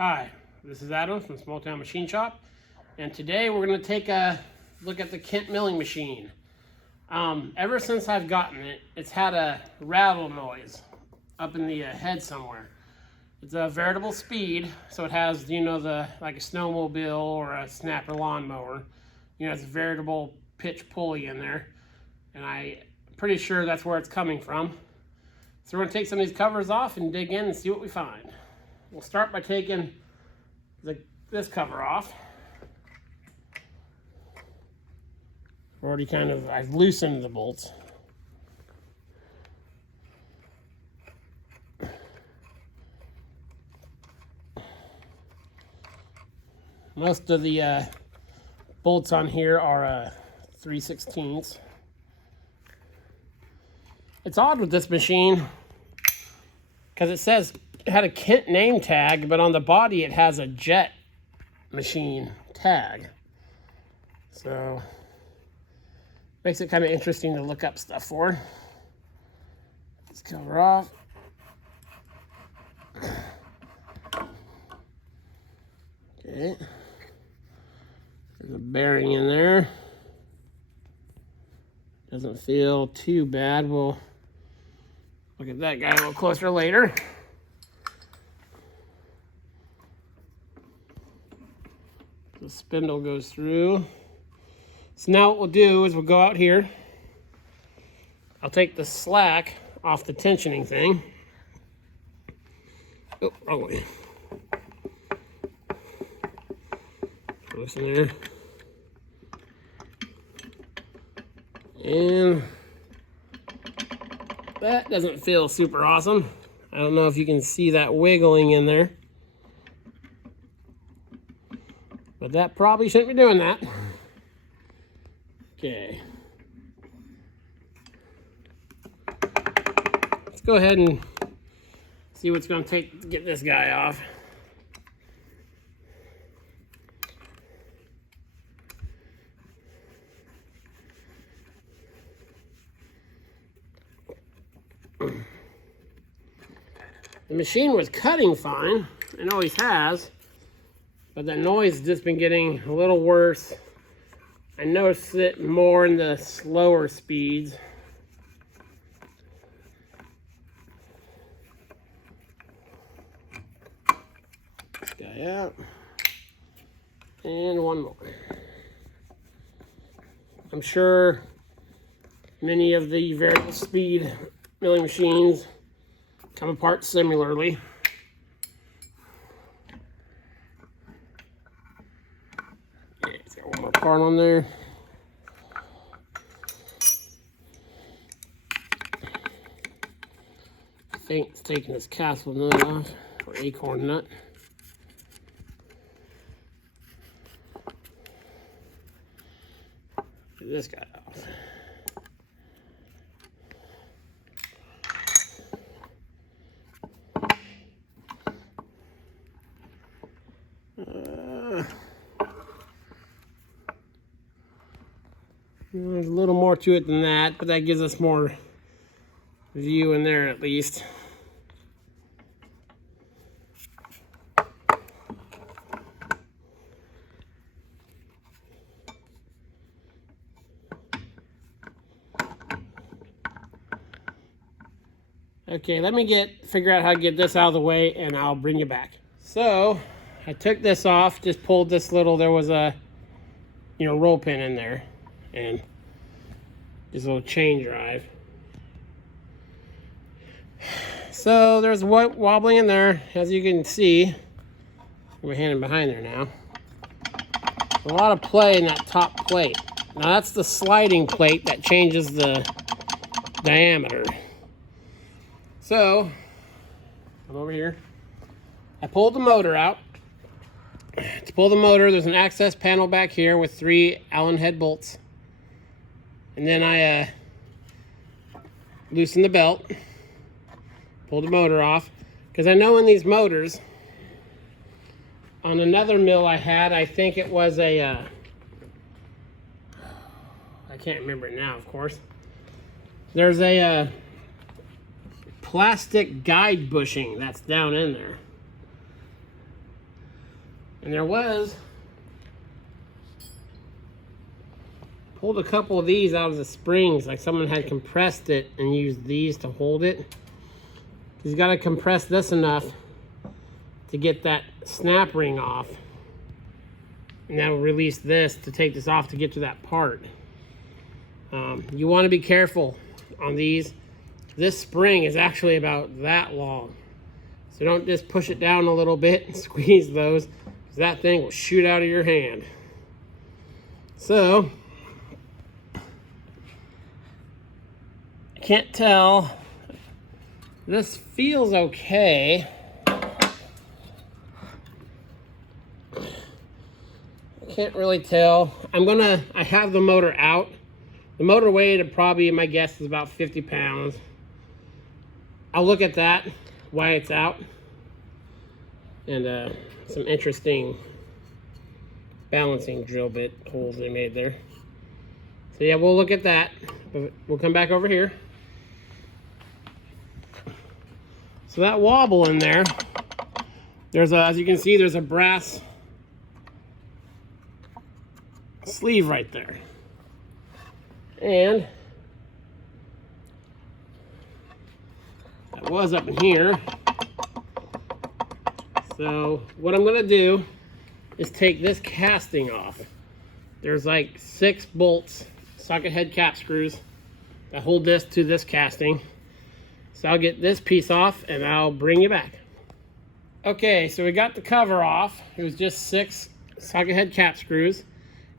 Hi, this is Adam from Small Town Machine Shop, and today we're going to take a look at the Kent milling machine. Ever since I've gotten it, it's had a rattle noise up in the head somewhere. It's a veritable speed, so it has, like a snowmobile or a snapper lawnmower. It's a veritable pitch pulley in there, and I'm pretty sure that's where it's coming from. So we're going to take some of these covers off and dig in and see what we find. We'll start by taking this cover off. I've loosened the bolts. Most of the bolts on here are 3/16. It's odd with this machine because it says it had a Kent name tag, but on the body it has a Jet machine tag. So makes it kind of interesting to look up stuff for. Let's cover off. Okay. There's a bearing in there. Doesn't feel too bad. We'll look at that guy a little closer later. The spindle goes through. So now what we'll do is we'll go out here. I'll take the slack off the tensioning thing. Oh, wrong way. Loosen there. And that doesn't feel super awesome. I don't know if you can see that wiggling in there. But that probably shouldn't be doing that. Okay. Let's go ahead and see what's going to take to get this guy off. The machine was cutting fine, and always has, but that noise has just been getting a little worse. I noticed it more in the slower speeds. This guy out. And one more. I'm sure many of the variable speed milling machines come apart similarly. Yeah, it's got one more part on there. I think it's taking this castle nut off, or acorn nut. Get this guy off. There's a little more to it than that, but that gives us more view in there at least. Okay, let me figure out how to get this out of the way, and I'll bring you back. So I took this off, just pulled this there was a roll pin in there, and this little chain drive. So there's what wobbling in there, as you can see. We're handing behind there now. A lot of play in that top plate. Now that's the sliding plate that changes the diameter. So I'm over here. I pulled the motor out. To pull the motor, there's an access panel back here with 3 Allen head bolts. And then I loosened the belt, pulled the motor off, because I know in these motors, on another mill I had, I think it was a, I can't remember it now, of course. There's a plastic guide bushing that's down in there. And there was, pulled a couple of these out of the springs, like someone had compressed it and used these to hold it. You got to compress this enough to get that snap ring off. And that will release this to take this off to get to that part. You want to be careful on these. This spring is actually about that long. So don't just push it down a little bit and squeeze those, because that thing will shoot out of your hand. So, I can't tell. This feels okay. Can't really tell. I have the motor out. The motor weight probably, my guess, is about 50 pounds. I'll look at that, why it's out. And some interesting balancing drill bit holes they made there. So yeah, we'll look at that. We'll come back over here. So that wobble in there, as you can see, there's a brass sleeve right there. And that was up in here. So what I'm gonna do is take this casting off. There's like 6 bolts, socket head cap screws that hold this to this casting. So I'll get this piece off and I'll bring you back. Okay, so we got the cover off. It was just 6 socket head cap screws.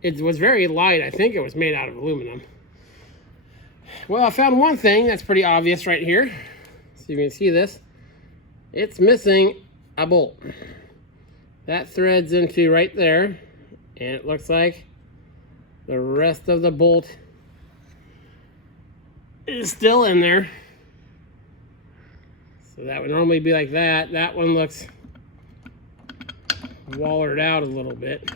It was very light. I think it was made out of aluminum. Well, I found one thing that's pretty obvious right here. So you can see this. It's missing a bolt. That threads into right there. And it looks like the rest of the bolt is still in there. So that would normally be like that. That one looks wallered out a little bit.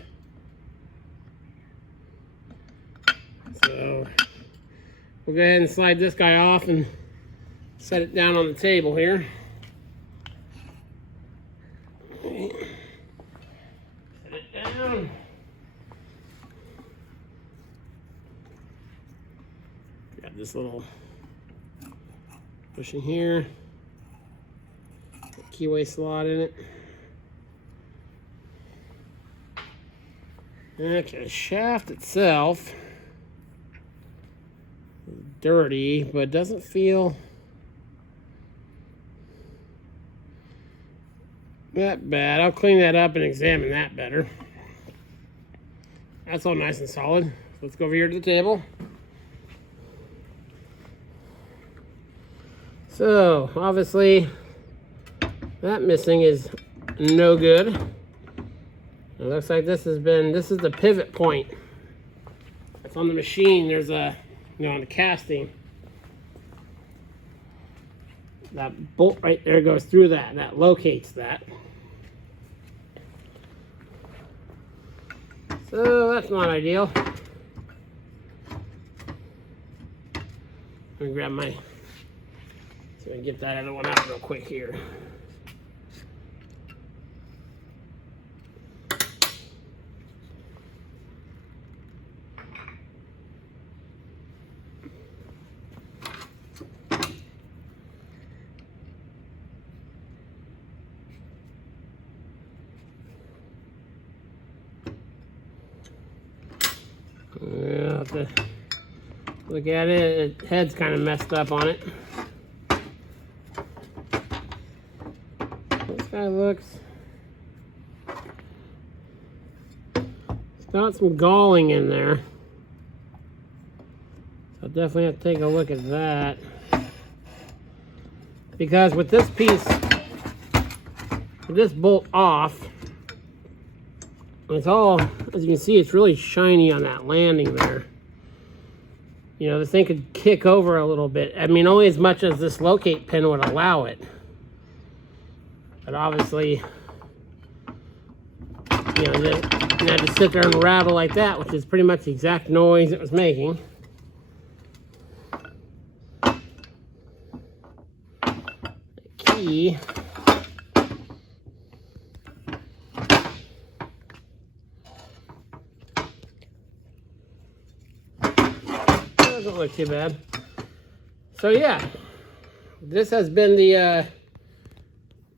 So we'll go ahead and slide this guy off and set it down on the table here. Set it down. Got this little bushing here. Keyway slot in it. Okay, the shaft itself is dirty, but doesn't feel that bad. I'll clean that up and examine that better. That's all nice and solid. Let's go over here to the table. So, obviously, that missing is no good. It looks like this is the pivot point. It's on the machine. There's on the casting. That bolt right there goes through that, and that locates that. So that's not ideal. Let me grab my, so I can get that other one out real quick here. Yeah, have to look at it. The head's kind of messed up on it. This guy looks, it's got some galling in there. So I'll definitely have to take a look at that. Because with this piece, with this bolt off, it's all, as you can see, it's really shiny on that landing there. You know, this thing could kick over a little bit. I mean, only as much as this locate pin would allow it. But obviously, you know, you had to sit there and rattle like that, which is pretty much the exact noise it was making. The key Doesn't look too bad. So yeah, this has been the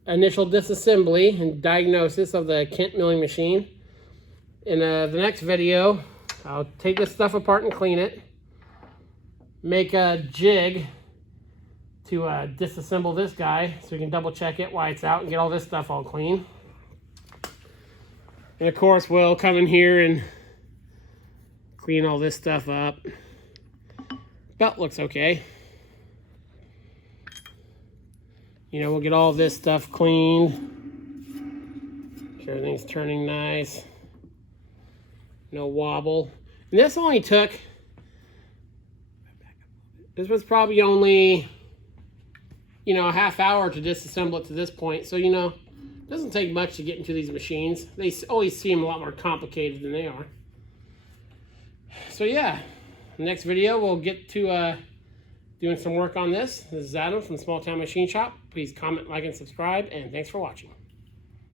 initial disassembly and diagnosis of the Kent milling machine. In the next video, I'll take this stuff apart and clean it, make a jig to disassemble this guy so we can double check it while it's out and get all this stuff all clean. And of course, we'll come in here and clean all this stuff up. Belt looks okay. You know, we'll get all this stuff cleaned. Make sure everything's turning nice. No wobble. And this only took, this was probably only, you know, a half hour to disassemble it to this point. So, you know, it doesn't take much to get into these machines. They always seem a lot more complicated than they are. So yeah, next video we'll get to doing some work on this. This is Adam from Small Town Machine Shop. Please comment, like, and subscribe, and thanks for watching.